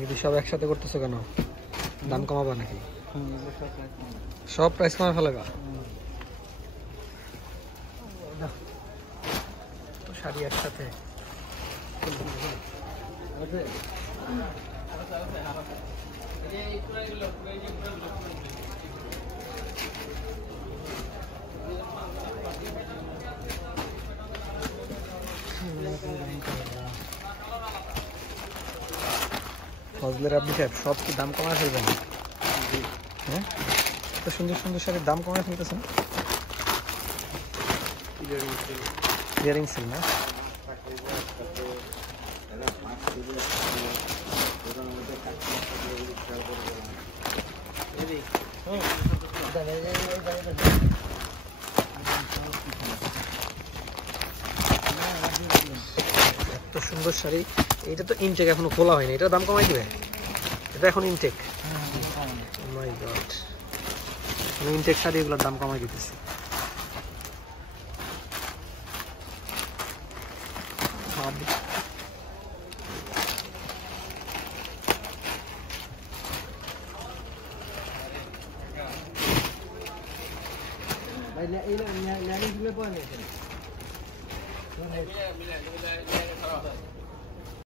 যদি সব একসাথে করতেছো কেন? দাম কমাবা নাকি? সব প্রাইস কমে ফেলাবা? তো শাড়ি একসাথে ফজলের আপনি সাহেব সব কি দাম কমায় ফেলবেন? হ্যাঁ, এত সুন্দর সুন্দর শাড়ির দাম কমায় ফেলতেছেন। ক্লিয়ারিং সেল না? এত সুন্দর শাড়ি, এটা তো ইনটেক এখনো খোলা হয়নি, এটার দাম কমাই দিবে? এটা এখন ইনটেক? মাই গড, আমি ইনটেক শাড়ি এগুলোর দাম কমাই দিতেছি। ভাই